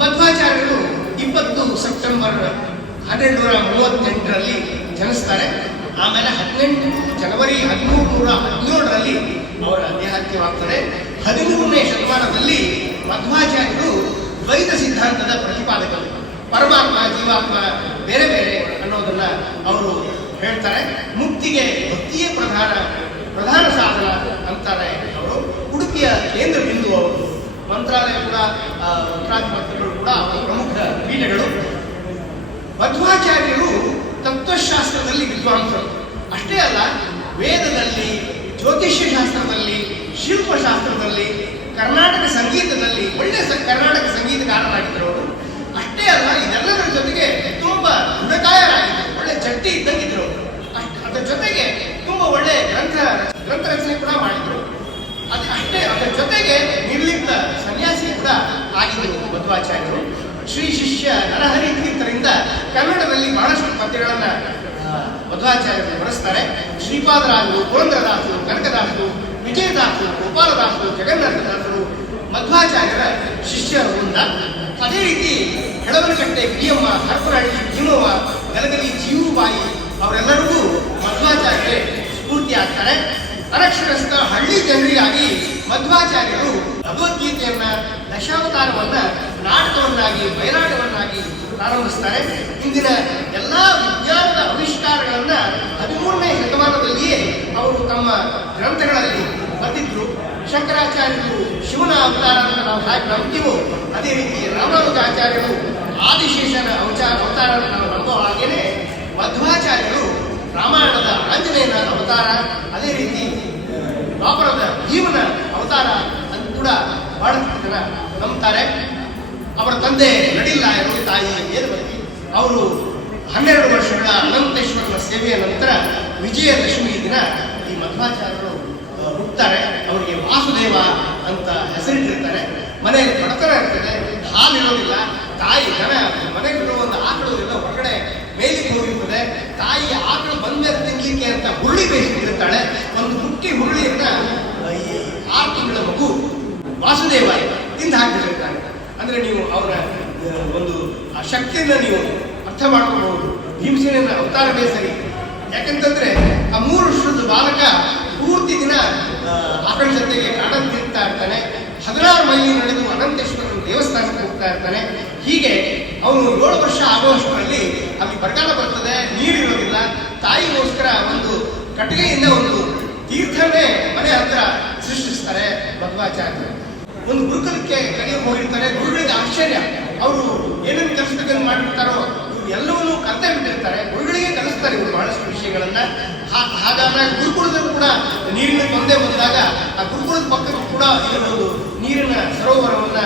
ಮಧ್ವಾಚಾರ್ಯರು 20 ಸೆಪ್ಟೆಂಬರ್ 1238ರಲ್ಲಿ ಜನಿಸ್ತಾರೆ. ಆಮೇಲೆ 18 ಜನವರಿ 1317ರಲ್ಲಿ ಅವರ ದೇಹತ್ಯವಾಗ್ತದೆ. 13ನೇ ಶತಮಾನದಲ್ಲಿ ಮಧ್ವಾಚಾರ್ಯರು ದ್ವೈತ ಸಿದ್ಧಾಂತದ ಪ್ರತಿಪಾದಕರು. ಪರಮಾತ್ಮ ಜೀವಾತ್ಮ ಬೇರೆ ಬೇರೆ ಅನ್ನೋದನ್ನ ಅವರು ಹೇಳ್ತಾರೆ. ಮುಕ್ತಿಗೆ ಭಕ್ತಿಯೇ ಪ್ರಧಾನ ಸಾಧನ ಅಂತಾರೆ ಅವರು. ಉಡುಪಿಯ ಕೇಂದ್ರ ಬಿಂದು ಅವರು. ಮಂತ್ರಾಲಯ ಕೂಡ ಮಂತ್ರಾಧಿಪತಿಗಳು ಕೂಡ ಅವರ ಪ್ರಮುಖ ಪೀಠಗಳು. ಮಧ್ವಾಚಾರ್ಯರು ತತ್ವಶಾಸ್ತ್ರದಲ್ಲಿ ವಿದ್ವಾಂಸರು ಅಷ್ಟೇ ಅಲ್ಲ, ವೇದದಲ್ಲಿ, ಜ್ಯೋತಿಷ್ಯ ಶಾಸ್ತ್ರದಲ್ಲಿ, ಶಿಲ್ಪಶಾಸ್ತ್ರದಲ್ಲಿ, ಕರ್ನಾಟಕ ಸಂಗೀತದಲ್ಲಿ ಒಳ್ಳೆ ಕರ್ನಾಟಕ ಸಂಗೀತಗಾರರಾಗಿದ್ದರು ಅವರು. ಅಷ್ಟೇ ಅಲ್ಲ, ಇದೆಲ್ಲದರ ಜೊತೆಗೆ ತುಂಬಾ ಗುಣಕಾಯರಾಗಿದ್ದರು, ಒಳ್ಳೆ ಚಟ್ಟಿ ಇದ್ದಂಗಿದ್ರು. ಅದರ ಜೊತೆಗೆ ತುಂಬಾ ಒಳ್ಳೆ ಗ್ರಂಥ ರಚನೆ ಕೂಡ ಮಾಡಿದ್ರು. ಅಷ್ಟೇ ಅದರ ಜೊತೆಗೆ ನಿರ್ಲಿಪ್ತ ಸನ್ಯಾಸಿ ಕೂಡ ಆಗಿದ್ದರು ಮಧ್ವಾಚಾರ್ಯರು. ಶ್ರೀ ಶಿಷ್ಯ ನರಹರಿ ತೀರ್ಥರಿಂದ ಕನ್ನಡದಲ್ಲಿ ಬಹಳಷ್ಟು ಪದ್ಯಗಳನ್ನ ಮಧ್ವಾಚಾರ್ಯರು ಬರೆಸ್ತಾರೆ. ಶ್ರೀಪಾದರಾಜರು, ಪುರಂದರದಾಸರು, ಕನಕದಾಸರು, ವಿಜಯದಾಸರು, ಗೋಪಾಲದಾಸರು, ಜಗನ್ನಾಥದಾಸರು ಮಧ್ವಾಚಾರ್ಯರ ಶಿಷ್ಯ ವೃಂದ. ಅದೇ ರೀತಿ ಹೆಳವನಕಟ್ಟೆ ಗಿರಿಯಮ್ಮ, ಹರಪನಹಳ್ಳಿ ಭೀಮವ್ವ, ಗಲಗಲಿ ಜೀವುಬಾಯಿ ಅವರೆಲ್ಲರಿಗೂ ಮಧ್ವಾಚಾರ್ಯರೇ ಸ್ಫೂರ್ತಿಯಾಗ್ತಾರೆ. ಅನಕ್ಷರಸ್ಥ ಹಳ್ಳಿ ಜನರಿಗಾಗಿ ಮಧ್ವಾಚಾರ್ಯರು ಭಗವದ್ಗೀತೆಯನ್ನ, ದಶಾವತಾರವನ್ನ ನಾಟಕವನ್ನಾಗಿ, ಬಯಲಾಟವನ್ನಾಗಿ ಪ್ರಾರಂಭಿಸ್ತಾರೆ. ಇಂದಿನ ಎಲ್ಲಾ ವಿಜ್ಞಾನದ ಆವಿಷ್ಕಾರಗಳನ್ನ 13ನೇ ಶತಮಾನದಲ್ಲಿಯೇ ಅವರು ತಮ್ಮ ಗ್ರಂಥಗಳಲ್ಲಿ ಬರೆದಿದ್ರು. ಶಂಕರಾಚಾರ್ಯರು ಶಿವನ ಅವತಾರ ಅಂತ ನಾವು ಹಾಗೆ ನಂಬ್ತೀವೋ, ಅದೇ ರೀತಿ ರಾಮಾನುಜಾಚಾರ್ಯರು ಆದಿಶೇಷನ ಅವತಾರ ಅಂತ ನಾವು ನಂಬೋ ಹಾಗೇನೆ ಮಧ್ವಾಚಾರ್ಯರು ರಾಮಾಯಣದ ಆಂಜನೇಯನ ಅವತಾರ, ಅದೇ ರೀತಿ ದ್ವಾಪರದ ಭೀಮನ ಅವತಾರ ಅಂತ ಕೂಡ ಬಹಳಷ್ಟು ಜನ ನಂಬ್ತಾರೆ. ಅವರ ತಂದೆ ನಡಿಲ್ಲಾಯರು, ತಾಯಿ ವೇದವತಿ. ಅವರು 12 ವರ್ಷಗಳ ಅನಂತೇಶ್ವರನ ಸೇವೆಯ ನಂತರ ವಿಜಯದಶಮಿ ದಿನ ಈ ಮಧ್ವಾಚಾರ್ಯರು ಹುಟ್ಟುತ್ತಾರೆ. ಅವರಿಗೆ ವಾಸುದೇವ ಅಂತ ಹೆಸರಿಟ್ಟಿರ್ತಾರೆ. ಮನೆಯಲ್ಲಿ ಬಡತನ ಇರ್ತದೆ, ಹಾಲಿರೋದಿಲ್ಲ. ತಾಯಿ ದನ ಮನೆಗಿರೋ ಒಂದು ಆಕಳು ಎಲ್ಲ ಹೊರಗಡೆ ಮೇಲಿಗೆ ಹೋಗಿರ್ತದೆ. ತಾಯಿ ಆಕಳು ಬಂದ್ಮೇಲೆ ತಿನ್ಲಿಕ್ಕೆ ಅಂತ ಹುರುಳಿ ಬೇಯಿಸಿಟ್ಟಿರ್ತಾಳೆ. ಒಂದು ಹುಟ್ಟಿ ಹುರುಳಿಯನ್ನ ಈ 6 ತಿಂಗಳ ಮಗು ವಾಸುದೇವ ತಿಂದು ಹಾಕಿಟ್ಟಿರ್ತಾನೆ. ಅಂದ್ರೆ ನೀವು ಅವರ ಒಂದು ಆ ಶಕ್ತಿಯನ್ನ ನೀವು ಅರ್ಥ ಮಾಡ್ಕೋಬಹುದು. ಭೀಮಸೇನನ ಅವತಾರವೇ ಸರಿ. ಯಾಕಂತಂದ್ರೆ ಆ 3 ವರ್ಷದ ಬಾಲಕ ಪೂರ್ತಿ ದಿನ ಆಕಳ ಜೊತೆಗೆ ಕಾಡನ್ನು ತಿಂತಾ ಇರ್ತಾನೆ. 16 ಮೈಲಿ ನಡೆದು ಅನಂತೇಶ್ವರನ ದೇವಸ್ಥಾನಕ್ಕೆ ಹೋಗ್ತಾ ಇರ್ತಾನೆ. ಹೀಗೆ ಅವನು 7 ವರ್ಷ ಆಗುವಷ್ಟರಲ್ಲಿ ಅಲ್ಲಿ ಬರಗಾಲ ಬರ್ತದೆ, ನೀರಿರೋದಿಲ್ಲ. ತಾಯಿಗೋಸ್ಕರ ಒಂದು ಕಟ್ಟಿಗೆಯಿಂದ ಒಂದು ತೀರ್ಥವೇ ಮನೆ ಹತ್ರ ಸೃಷ್ಟಿಸ್ತಾರೆ ಮಧ್ವಾಚಾರ್ಯರು. ಒಂದು ಗುರುಕುಲಕ್ಕೆ ಕಲಿಯೋಕೆ ಹೋಗಿರ್ತಾರೆ. ಗುರುಗಳಿಗೆ ಆಶ್ಚರ್ಯ, ಅವರು ಏನೇನು ಕಲಿಸ್ಬೇಕಂತ ಮಾಡಿರ್ತಾರೋ ಇವ್ರು ಎಲ್ಲವನ್ನೂ ಕಲ್ತೇ ಬಿಟ್ಟಿರ್ತಾರೆ. ಗುರುಗಳಿಗೆ ಕಲಿಸ್ತಾರೆ ಇವರು ಬಹಳಷ್ಟು ವಿಷಯಗಳನ್ನ. ಹಾಗಾದ್ರೆ ಗುರುಕುಲದಲ್ಲೂ ಕೂಡ ನೀರಿನ ತೊಂದರೆ ಬಂದಾಗ ಆ ಗುರುಕುಲದ ಪಕ್ಕಕ್ಕೂ ಕೂಡ ಒಂದು ನೀರಿನ ಸರೋವರವನ್ನ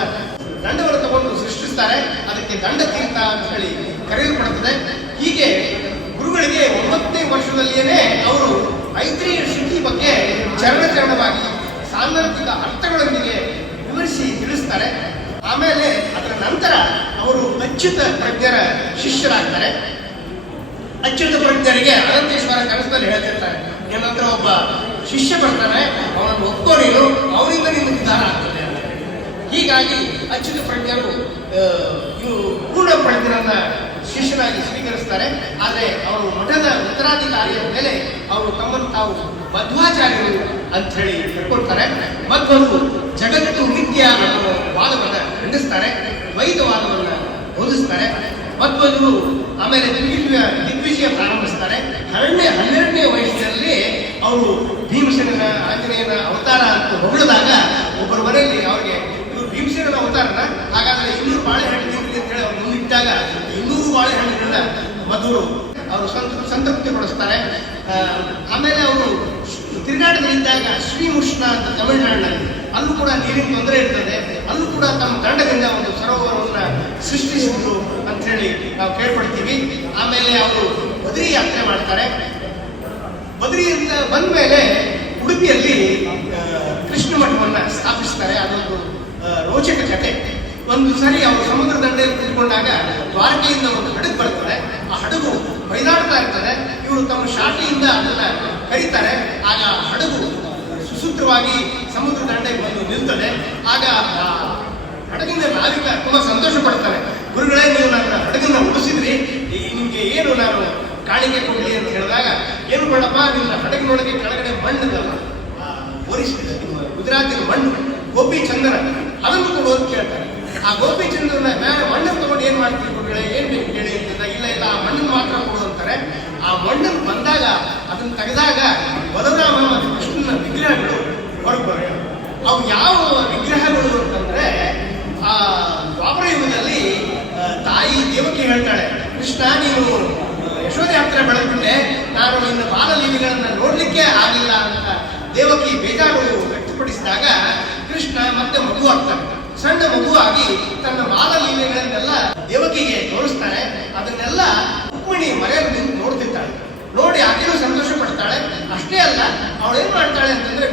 ದಂಡವನ್ನು ತಗೊಂಡು ಸೃಷ್ಟಿಸ್ತಾರೆ. ಅದಕ್ಕೆ ದಂಡ ತೀರ್ಥ ಅಂತ ಹೇಳಿ ಕರೆಯಲ್ಪಡುತ್ತದೆ. ಹೀಗೆ ಗುರುಗಳಿಗೆ 9ನೇ ವರ್ಷದಲ್ಲಿಯೇ ಅವರು ಐತ್ರೇಯ ಶ್ರುತಿ ಬಗ್ಗೆ ಚರಣಚರಣವಾಗಿ ಸಾಂದರ್ಭಿಕ ಅರ್ಥಗಳೊಂದಿಗೆ ವಿವರಿಸಿ ತಿಳಿಸ್ತಾರೆ. ಆಮೇಲೆ ಅದರ ನಂತರ ಅವರು ಅಚ್ಯುತ ಪ್ರಜ್ಞರ ಶಿಷ್ಯರಾಗ್ತಾರೆ. ಅಚ್ಯುತ ಪ್ರಜ್ಞರಿಗೆ ಅನಂತೇಶ್ವರ ಕನಸದಲ್ಲಿ ಹೇಳ್ತಿರ್ತಾರೆ, ಏನಂದ್ರೆ ಒಬ್ಬ ಶಿಷ್ಯ ಬರ್ತಾನೆ, ಅವನನ್ನು ಒಪ್ಪೋ ನೀನು, ಅವನಿಂದ ನಿನ್ನ ಉದ್ಧಾರ ಆಗ್ತದೆ ಅಂತ. ಹೀಗಾಗಿ ಅಚ್ಯುತ ಪ್ರಜ್ಞರು ಇವು ಪೂರ್ಣ ಪ್ರಜ್ಞರನ್ನ ಶಿಷ್ಯನಾಗಿ ಸ್ವೀಕರಿಸ್ತಾರೆ. ಆದರೆ ಅವರು ಮಠದ ಉತ್ತರಾಧಿಕಾರಿಯ ಮೇಲೆ ಅವರು ತಮ್ಮನ್ನು ತಾವು ಮಧ್ವಾಚಾರ್ಯರು ಅಂತ ಹೇಳಿ ಕರ್ಕೊಳ್ತಾರೆ. ಮಧ್ವರು ಜಗತ್ತು ನಿತ್ಯ ಅನ್ನೋ ವಾದವನ್ನ ಖಂಡಿಸ್ತಾರೆ, ದ್ವೈತವಾದವನ್ನ ಬೋಧಿಸ್ತಾರೆ. ಮಧ್ವರು ಆಮೇಲೆ ದಿಗ್ವಿಜಯ ಪ್ರಾರಂಭಿಸ್ತಾರೆ. 12ನೇ ವಯಸ್ಸಿನಲ್ಲಿ ಅವರು ಭೀಮಸೇನನ ಆಂಜನೇಯನ ಅವತಾರ ಅಂತ ಹೊಗಳಿದಾಗ ಒಬ್ಬರ ಮನೆಯಲ್ಲಿ ಅವ್ರಿಗೆ ಇವರು ಭೀಮಸೇನನ ಅವತಾರನ, ಹಾಗಾದ್ರೆ 200 ಬಾಳೆಹಣ್ಣು ತಿನ್ನಿ ಅಂತ ಹೇಳಿ ಅವ್ರು ಮುಂದಿಟ್ಟಾಗ 200 ಬಾಳೆಹಣ್ಣುಗಳನ್ನ ಮಧುರು ಅವರು ಸಂತೃಪ್ತಿ ಪಡಿಸ್ತಾರೆ. ಆಮೇಲೆ ಅವರು ತಿರುಗಾಟದಲ್ಲಿದ್ದಾಗ ಶ್ರೀಮುಷ್ಣ ಅಂತ ತಮಿಳುನಾಡಿನಲ್ಲಿ, ಅಲ್ಲೂ ಕೂಡ ನೀರಿನ ತೊಂದರೆ ಇರ್ತದೆ. ಅಲ್ಲೂ ಕೂಡ ತಮ್ಮ ದಂಡದಿಂದ ಒಂದು ಸರೋವರವನ್ನ ಸೃಷ್ಟಿಸಿದ್ರು ಅಂತ ಹೇಳಿ ನಾವು ಕೇಳ್ಪಡ್ತೀವಿ. ಆಮೇಲೆ ಅವರು ಬದ್ರಿ ಯಾತ್ರೆ ಮಾಡ್ತಾರೆ. ಬದ್ರಿಯಿಂದ ಬಂದ ಮೇಲೆ ಉಡುಪಿಯಲ್ಲಿ ಕೃಷ್ಣ ಮಠವನ್ನ ಸ್ಥಾಪಿಸ್ತಾರೆ. ಅದೊಂದು ರೋಚಕ ಕಥೆ. ಒಂದು ಸರಿ ಅವರು ಸಮುದ್ರ ದಂಡೆಯಲ್ಲಿ ಕುಳಿತುಕೊಂಡಾಗ ದ್ವಾರಕೆಯಿಂದ ಒಂದು ಹಡಗು ಬರ್ತದೆ. ಆ ಹಡಗು ಬೈದಾಡ್ತಾ ಇರ್ತದೆ. ಇವರು ತಮ್ಮ ಶಾಖೆಯಿಂದ ಅದನ್ನ ಕರೀತಾರೆ. ಆಗ ಹಡಗು ಸುಸೂತ್ರವಾಗಿ ಸಮುದ್ರ ದಂಡೆಗೆ ಬಂದು ನಿಲ್ತದೆ. ಆಗ ಹಡಗಿನ ನಾವಿಕ ತುಂಬಾ ಸಂತೋಷ ಪಡ್ತಾರೆ. ಕಾಣಿಕೆ ಕೊಡಲಿ ಅಂತ ಹೇಳಿದಾಗ ಏನು ಮಾಡಪ್ಪ ನಿನ್ನ ಹಡಗಿನೊಳಗೆ ಕೆಳಗಡೆ ಮಣ್ಣದಲ್ಲ ಒರಿಸಿದ ನಿಮ್ಮ ಗುಜರಾತಿನ ಮಣ್ಣು ಗೋಪಿ ಚಂದನ ಅದನ್ನು ಕೊಡೋದು ಕೇಳ್ತಾರೆ. ಆ ಗೋಪಿ ಚಂದ್ರನ ಮೇಲೆ ಮಣ್ಣನ್ನು ತಗೊಂಡು ಏನ್ ಮಾಡ್ತೀವಿ ಕೊಡಳೆ ಏನ್ ಬೇಕು ಹೇಳಿ ಅಂತ ಇಲ್ಲ ಇಲ್ಲ ಆ ಮಣ್ಣನ್ನು ಮಾತ್ರ ಕೊಡು ಅಂತಾರೆ. ಆ ಮಣ್ಣನ್ನು ಬಂದಾಗ ಅದನ್ನು ತೆಗೆದಾಗ ಬಲರಾಮ ಮತ್ತು ಕೃಷ್ಣನ ವಿಗ್ರಹಗಳು ಹೊರಗೆ ಬರೋಣ. ಅವು ಯಾವ ವಿಗ್ರಹಗಳು ಅಂತಂದ್ರೆ ಆ ದ್ವಾಪರ ಯುಗದಲ್ಲಿ ತಾಯಿ ದೇವಕಿ ಹೇಳ್ತಾಳೆ, ಕೃಷ್ಣ ನೀನು ಯಶೋಧೆ ಹತ್ರ ಬೆಳೆದ್ಬಿಟ್ಟೆ, ನಾನು ನಿನ್ನ ಬಾಲಲೀಲೆಗಳನ್ನ ನೋಡ್ಲಿಕ್ಕೆ ಆಗಿಲ್ಲ ಅಂತ ದೇವಕಿ ಬೇಜಾರು ವ್ಯಕ್ತಪಡಿಸಿದಾಗ ಕೃಷ್ಣ ಮತ್ತೆ ಮಗು ಆಗ್ತಾನೆ. ಸಣ್ಣ ಮಗುವಾಗಿ ತನ್ನ ಬಾಲಲೀಲೆಗಳನ್ನೆಲ್ಲ ದೇವಕಿಗೆ ತೋರಿಸ್ತಾನೆ. ಅದನ್ನೆಲ್ಲ ರುಕ್ಮಿಣಿ ಮರೆಯಲ್ಲಿ ನಿಂತು ನೋಡ್ತಿರ್ತಾಳೆ. ನೋಡಿ ಆಕೆಯೂ ಸಂತೋಷ ಪಡ್ತಾಳೆ. ಅಷ್ಟೇ ಅಲ್ಲ, ಅವಳು ಏನ್ ಮಾಡ್ತಾಳೆ ಅಂತಂದ್ರೆ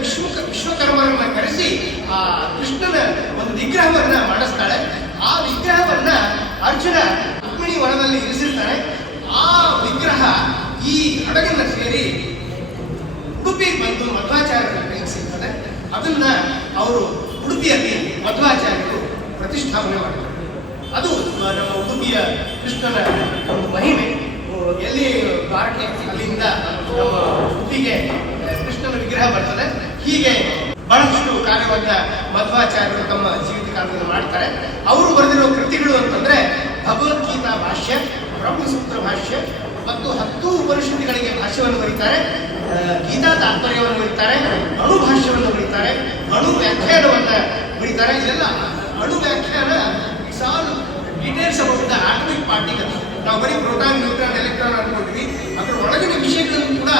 ವಿಶ್ವಕರ್ಮರನ್ನ ಕರೆಸಿ ಆ ಕೃಷ್ಣನ ಒಂದು ವಿಗ್ರಹವನ್ನ ಮಾಡಿಸ್ತಾಳೆ. ಆ ವಿಗ್ರಹವನ್ನ ಅರ್ಜುನ ರುಕ್ಮಿಣಿ ವನದಲ್ಲಿ ಇರಿಸಿರ್ತಾನೆ. ಆ ವಿಗ್ರಹ ಈ ಹಡಗನ್ನ ಸೇರಿ ಉಡುಪಿ ಬಂದು ಮಧ್ವಾಚಾರ್ಯರ ಕೈಗೆ ಸಿಗ್ತದೆ. ಅದನ್ನ ಅವರು ಉಡುಪಿಯಲ್ಲಿ ಮಧ್ವಾಚಾರ್ಯರು ಪ್ರತಿಷ್ಠಾಪನೆ ಮಾಡ್ತಾರೆ. ಅದು ನಮ್ಮ ಉಡುಪಿಯ ಕೃಷ್ಣನ ಒಂದು ಮಹಿಮೆ. ಎಲ್ಲಿ ದ್ವಾರಕೆ ಅಲ್ಲಿಂದ ನಮ್ಮ ಉಡುಪಿಗೆ ಕೃಷ್ಣನ ವಿಗ್ರಹ ಬರ್ತದೆ. ಹೀಗೆ ಬಹಳಷ್ಟು ಕಾರ್ಯವನ್ನ ಮಧ್ವಾಚಾರ್ಯರು ತಮ್ಮ ಜೀವಿತ ಕಾಲದಲ್ಲಿ ಮಾಡ್ತಾರೆ. ಅವರು ಬರೆದಿರೋ ಕೃತಿಗಳು ಅಂತಂದ್ರೆ ಭಗವದ್ಗೀತಾ ಭಾಷ್ಯ, ಬ್ರಹ್ಮಸೂತ್ರ ಭಾಷ್ಯ ಮತ್ತು 10 ಉಪನಿಷತ್ತುಗಳಿಗೆ ಭಾಷ್ಯವನ್ನು ಬರೀತಾರೆ. ಗೀತಾ ತಾತ್ಪರ್ಯವನ್ನು ಬರೀತಾರೆ, ಅಣು ಭಾಷ್ಯವನ್ನು ಬರೀತಾರೆ, ಅಣು ವ್ಯಾಖ್ಯಾನವನ್ನ ಬರೀತಾರೆ. ಇದೆಲ್ಲ ಅಣು ವ್ಯಾಖ್ಯಾನ it's all details about the atomic particle. ನಾವು ಬರೀ ಪ್ರೋಟಾನ್, ನ್ಯೂಟ್ರಾನ್, ಎಲೆಕ್ಟ್ರಾನ್ ಅನ್ಕೊಂಡಿದ್ವಿ. ಅದರ ಒಳಗಿನ ವಿಷಯಗಳನ್ನು ಕೂಡ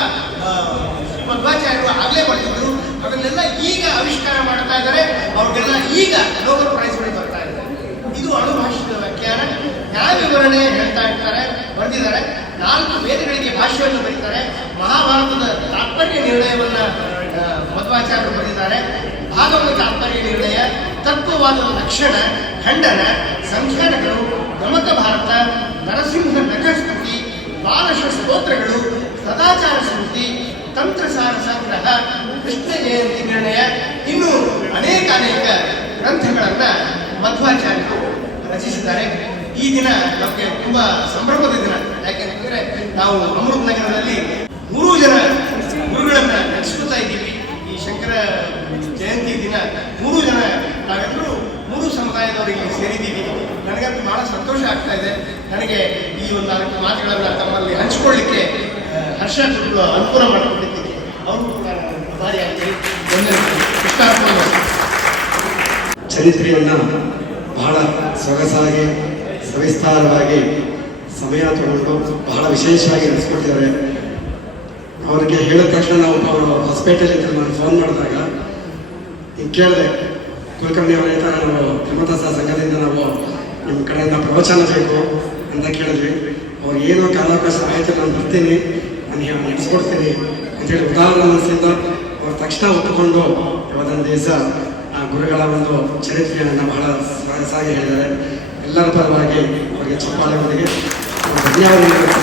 ಮಧ್ವಾಚಾರ್ಯರು ಆಗಲೇ ಬರ್ತಿದ್ರು. ಅದನ್ನೆಲ್ಲ ಈಗ ಆವಿಷ್ಕಾರ ಮಾಡ್ತಾ ಇದ್ದಾರೆ. ಅವ್ರಿಗೆಲ್ಲ ಈಗ ನೋಬೆಲ್ ಪ್ರೈಸ್ಗಳು ಬರ್ತಾ ಇದ್ದಾರೆ. ಇದು ಅಣು ಭಾಷ್ಯದ ವ್ಯಾಖ್ಯಾನ. ನ್ಯಾಯ ವಿವರಣೆ ಹೇಳ್ತಾ ಇರ್ತಾರೆ, ಬರೆದಿದ್ದಾರೆ. 4 ವೇದಗಳಿಗೆ ಭಾಷ್ಯವನ್ನು ಬರೀತಾರೆ. ಮಹಾಭಾರತದ ತಾತ್ಪರ್ಯ ನಿರ್ಣಯವನ್ನ ಮಧ್ವಾಚಾರ್ಯರು ಬರೆದಿದ್ದಾರೆ. ಭಾಗವತ ತಾತ್ಪರ್ಯ ನಿರ್ಣಯ, ತತ್ವವಾದದ ಲಕ್ಷಣ, ಖಂಡನ, ಸಂಖ್ಯಾನಗಳು, ಗಮಕ ಭಾರತ, ನರಸಿಂಹ ನಖಸ್ಮೃತಿ, ಬಾಲಶ ಸ್ತೋತ್ರಗಳು, ಸದಾಚಾರ ಸ್ಮೃತಿ, ತಂತ್ರಸಾರ ಸಂಗ್ರಹ, ಕೃಷ್ಣ ಜಯಂತಿ ನಿರ್ಣಯ, ಇನ್ನೂ ಅನೇಕ ಗ್ರಂಥಗಳನ್ನ ಮಧ್ವಾಚಾರ್ಯರು ರಚಿಸಿದ್ದಾರೆ. ಈ ದಿನ ನಮಗೆ ತುಂಬಾ ಸಂಭ್ರಮದ ದಿನ. ಯಾಕೆಂತಂದ್ರೆ ನಾವು ಅಮೃತ ನಗರದಲ್ಲಿ 3 ಜನ ಗುರುಗಳನ್ನ ನಡೆಸ್ಕೊತಾ ಇದ್ದೀವಿ. ಈ ಶಂಕರ ಜಯಂತಿ ದಿನ 3 ಜನ ನಾವೆಲ್ಲರೂ 3 ಸಮುದಾಯದವರಿಗೆ ಸೇರಿದ್ದೀವಿ. ನನಗಂತೂ ಬಹಳ ಸಂತೋಷ ಆಗ್ತಾ ಇದೆ. ನನಗೆ ಈ ಒಂದು 4 ಮಾತುಗಳನ್ನ ತಮ್ಮಲ್ಲಿ ಹಂಚಿಕೊಳ್ಳಿಕ್ಕೆ ಹರ್ಷ ಗುರುಗಳು ಅನುಕೂಲ ಮಾಡಿಕೊಂಡಿದ್ದೀನಿ. ಅವರು ಕೂಡ ಆಭಾರಿಯಾಗಿ ಚರಿತ್ರೆಯನ್ನ ಬಹಳ ಸೊಗಸಾಗಿ ಸವಿಸ್ತಾರವಾಗಿ ಸಮಯ ತಗೊಂಡು ಬಹಳ ವಿಶೇಷವಾಗಿ ನಡೆಸ್ಕೊಟ್ಟಿದ್ದಾರೆ. ಅವ್ರಿಗೆ ಹೇಳಿದ ತಕ್ಷಣ ನಾವು ಅವರು ಹಾಸ್ಪಿಟಲಿಂದ ನಾನು ಫೋನ್ ಮಾಡಿದಾಗ ಈಗ ಕೇಳಿದೆ, ಕುಲಕರ್ಣಿ ಅವರ ಈ ಥರ ನಾವು ಧರ್ಮದಾಸ ಸಂಘದಿಂದ ನಾವು ನಿಮ್ಮ ಕಡೆಯಿಂದ ಪ್ರವಚನ ಬೇಕು ಅಂತ ಕೇಳಿದ್ವಿ. ಅವ್ರು ಏನೋ ಕಾಲಾವಕಾಶ ಆಯಿತು, ನಾನು ಬರ್ತೀನಿ, ನಾನು ನಡೆಸ್ಕೊಡ್ತೀನಿ ಅಂತೇಳಿ ಉದಾಹರಣೆ ಮನಸ್ಸಿಂದ ಅವ್ರು ತಕ್ಷಣ ಒಪ್ಪಿಕೊಂಡು ಇವತ್ತೊಂದು ದಿವಸ ಆ ಗುರುಗಳ ಒಂದು ಚರಿತ್ರೆಯನ್ನು ಬಹಳ ಸೊಗಸಾಗಿ ಹೇಳಿದ್ದಾರೆ. ಎಲ್ಲರ ಪರವಾಗಿ ಅವರಿಗೆ ಚಪ್ಪಾಳೆ ಅವರಿಗೆ ಧನ್ಯವಾದಗಳು.